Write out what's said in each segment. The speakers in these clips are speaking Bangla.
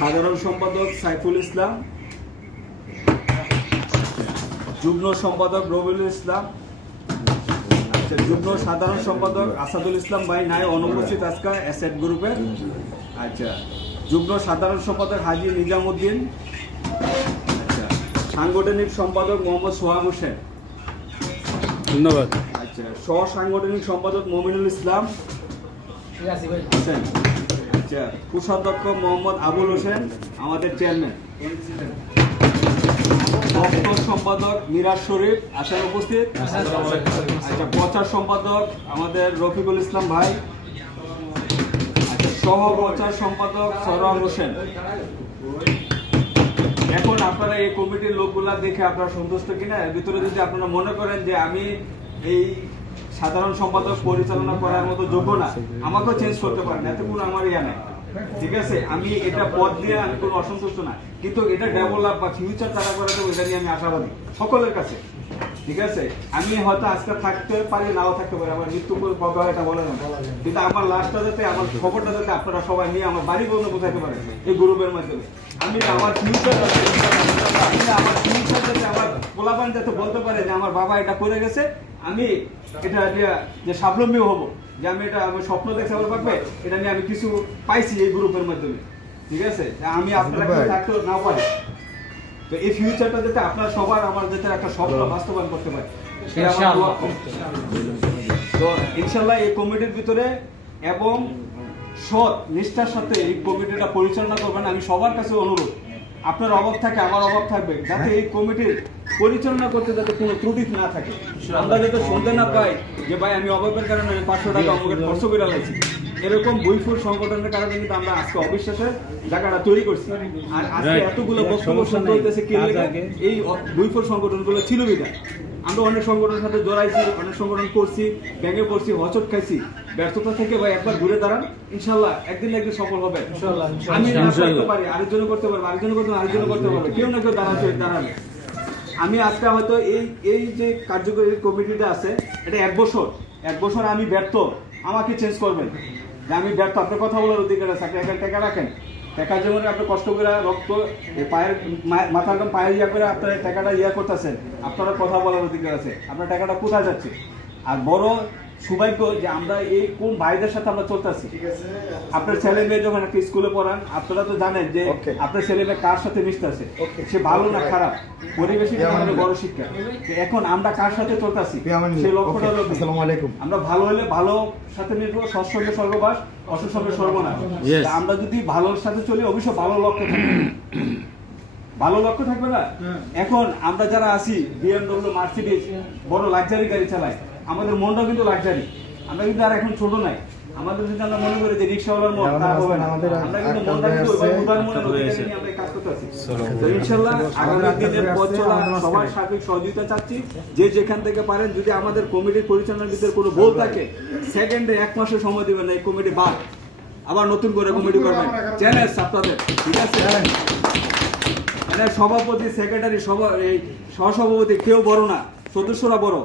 সাধারণ সম্পাদক সাইফুল ইসলাম, যুগ্ম সম্পাদক রবিউল ইসলাম, যুগ্ম সাধারণ সম্পাদক আসাদুল ইসলাম ভাই নাই অনুপস্থিত আজকে অ্যাসেট গ্রুপের। আচ্ছা, যুগ্ম সাধারণ সম্পাদক হাজি নিজামুদ্দিন। আচ্ছা, সাংগঠনিক সম্পাদক মোহাম্মদ সোহাগ হোসেন। ধন্যবাদ। আচ্ছা, সহ সাংগঠনিক সম্পাদক মমিনুল ইসলাম হোসেন। আচ্ছা, কোষাধ্যক্ষ মোহাম্মদ আবুল হোসেন, আমাদের চেয়ারম্যান। দপ্তর সম্পাদক মিরাজ শরীফ আছেন উপস্থিত। আচ্ছা, প্রচার সম্পাদক আমাদের রফিকুল ইসলাম ভাই। আচ্ছা, সহ প্রচার সম্পাদক সরওয়ার হোসেন। এখন আপনারা এই কমিটির লোকগুলা দেখে আপনারা সন্তুষ্ট কিনা, এর ভিতরে যদি আপনারা মনে করেন যে আমি এই সাধারণ সম্পাদক পরিচালনা করার মতো যোগ্য না, আমাকেও চেঞ্জ করতে পারেন, এতে কোনো আমার ইয়া নাই। ঠিক আছে, আমি এটা পদ দিয়ে আমি কোনো অসন্তুষ্ট না, কিন্তু এটা ডেভেলপ বা ফিউচার তারা করে দেবো এটা নিয়ে আমি আশাবাদী সকলের কাছে। ঠিক আছে, আমি হয়তো আজকে থাকতে পারি, নাও থাকতে পারি, আমার মৃত্যু কবে হয় এটা বলে না, কিন্তু আমার লাস্টটা যাতে, আমার খবরটা যাতে আপনারা সবাই নিয়ে আমার বাড়ি পর্যন্ত বোঝাতে পারেন এই গ্রুপের মাধ্যমে। আমি আমার ফিউচার যাতে আমার পোলাপান যাতে বলতে পারে যে আমার বাবা এটা করে গেছে, আমি এটা যে স্বাবলম্বী হবো, যে আমি এটা আমি স্বপ্ন দেখছি আমার বাপে, এটা নিয়ে আমি কিছু পাইছি এই গ্রুপের মাধ্যমে। ঠিক আছে, আমি আপনারা থাকতে না পারি, তো এই ফিউচারটা যাতে আপনারা সবার আমার যাতে একটা স্বপ্ন বাস্তবায়ন করতে পারে, সেটা আমার লক্ষ্য। তো ইনশাল্লাহ এই কমিটির ভিতরে এবং সৎ নিষ্ঠার সাথে এই কমিটিটা পরিচালনা করবেন। আমি সবার কাছে অনুরোধ, আপনার অভাব থাকে, আমার অভাব থাকবে, যাতে এই কমিটির পরিচালনা করতে যাতে কোনো ত্রুটি না থাকে। আমরা যাতে শুনতে না পাই যে ভাই আমি অভাবের কারণে আমি 500 টাকা আমাকে খরচ করে লাগছি, এরকম বইফুর সংগঠনের কারণে কিন্তু আমরা আজকে অবিশ্বাসের জায়গাটা তৈরি করছি। আর আজকে এতগুলো বক্তব্য শুনতে হইতেছে কি লাগে, এই বইফুর সংগঠনগুলো ছিল বিটা। আমরা অনেক সংগঠনের সাথে জড়াইছি, অনেক সংগঠন করছি, ব্যাঙে পড়ছি, হচট খাইছি, ব্যর্থতা থেকে ভাই একবার ঘুরে দাঁড়ান, ইনশাল্লাহ একদিন না একদিন সফল হবে। আমি না করতে পারি, আরেকজনও করতে পারবো, আরেকজনও করতে পারবো, আরেকজনও করতে পারবো, কেউ না কেউ দাঁড়াবে। আমি আজকে হয়তো এই যে কার্যকরী কমিটিটা আছে, এটা এক বছর আমি ব্যর্থ, আমাকে চেঞ্জ করবেন যে আমি ব্যর্থ। আপনার কথা বলার অধিকার আছে, আপনি এখানে টাকা রাখেন, টাকার জন্য আপনি কষ্ট করে রক্ত পায়ের মাথার পায়ে ইয়া করে আপনার টাকাটা ইয়া করতেছেন, আপনারা কথা বলার অধিকার আছে, আপনার টাকাটা কোথায় যাচ্ছে। আর বড় সৌভাগ্য যে আমরা এই কোন ভাইদের সাথে আমরা চলতেছি। আপনার ছেলে মেয়ে যখন একটা স্কুলে পড়ান, আপনারা তো জানেন যে আপনার ছেলে মেয়ে কার সাথে মিশতেছে, সে ভালো না খারাপ, পরিবেশই আমাদের বড় শিক্ষা। এখন আমরা কার সাথে চলতেছি, সেই লক্ষ্যটা হলো আমরা ভালো হলে ভালো সাথে মিশবো, সৎসঙ্গে স্বর্গবাস, অসৎসঙ্গে সর্বনাশ। আমরা যদি ভালোর সাথে চলি, অবশ্যই ভালো লক্ষ্য থাকবে, ভালো লক্ষ্য থাকবে না। এখন আমরা যারা আছি BMW মার্সিডিজ বড় লাক্সারি গাড়ি চালাই, আমাদের মনটাও কিন্তু লাক্সারি, আমরা কিন্তু আর এখন ছোট নাই। আমাদের যদি আমরা মনে করি যে রিক্সাওয়ালার মন, তা হবে না। আমরা কিন্তু মনটা কিন্তু ওই উদার মনে নিয়ে আমরা কাজ করতে আছি। তো ইনশাআল্লাহ আগামী দিনের পথ চলা সবার সার্বিক সহযোগিতা চাচ্ছি, যে যেখান থেকে পারেন। যদি আমাদের কমিটির পরিচালনার ভিতরে কোনো ভুল থাকে, সেকেন্ডে 1 মাসের সময় দিবেন না, এই কমিটি বাদ, আবার নতুন করে কমিটি করবেন, চ্যালেঞ্জ আপনাদের। ঠিক আছে, সভাপতি, সেক্রেটারি, এই সহসভাপতি কেউ বড় না, সদস্যরা বড়,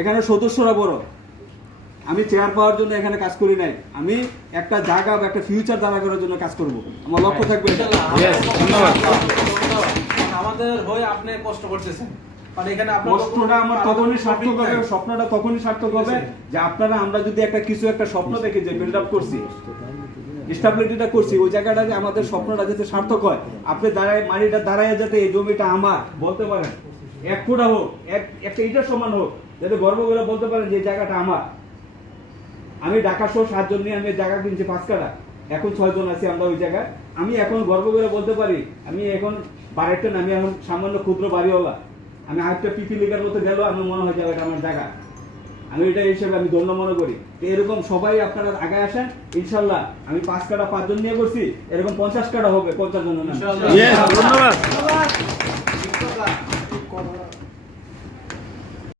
এখানে সদস্যরা বড়। আমি চেয়ার পাওয়ার জন্য এখানে কাজ করি নাই, আমি একটা জায়গা বা একটা ফিউচার দাঁড়া করার জন্য কাজ করব, আমার লক্ষ্য থাকবে। আমাদের হয়ে আপনি কষ্ট করতেছেন, মানে এখানে কষ্টটা আমার তখনই সার্থক হবে, স্বপ্নটা তখনই সার্থক হবে যে আপনারা, আমরা যদি একটা কিছু একটা স্বপ্ন দেখি যে বিল্ড আপ করছি, স্টেবিলিটিটা করছি, ওই জায়গাটা যে আমাদের স্বপ্নটা যাতে সার্থক হয়, আপনি মাটিটা দাঁড়ায় যাতে এই জমিটা আমার বলতে পারেন, 1 ফুটা হোক, একটা ইটার সমান হোক, যাতে গর্ব করে বলতে পারেন যে জায়গাটা আমার। আমি ঢাকা সহ 7 জন নিয়ে আমি জায়গা কিনছি 5 কাঠা, এখন 6 জন আছি আমরা ওই জায়গায়। আমি এখন গর্ব করে বলতে পারি আমি এখন বাড়িটা না, আমি এখন সামান্য ক্ষুদ্র বাড়িওয়ালা, আমি আরেকটা পিপি লিগার মতো গেলেও আমি মনে হয় জায়গাটা আমার জায়গা, আমি এটা হিসেবে আমি ধন্য মনে করি। এরকম সবাই আপনারা আগে আসেন, ইনশাল্লাহ আমি 5 কাঠা 5 জন নিয়ে করছি, এরকম 50 কাঠা হবে 50 জন। ধন্যবাদ।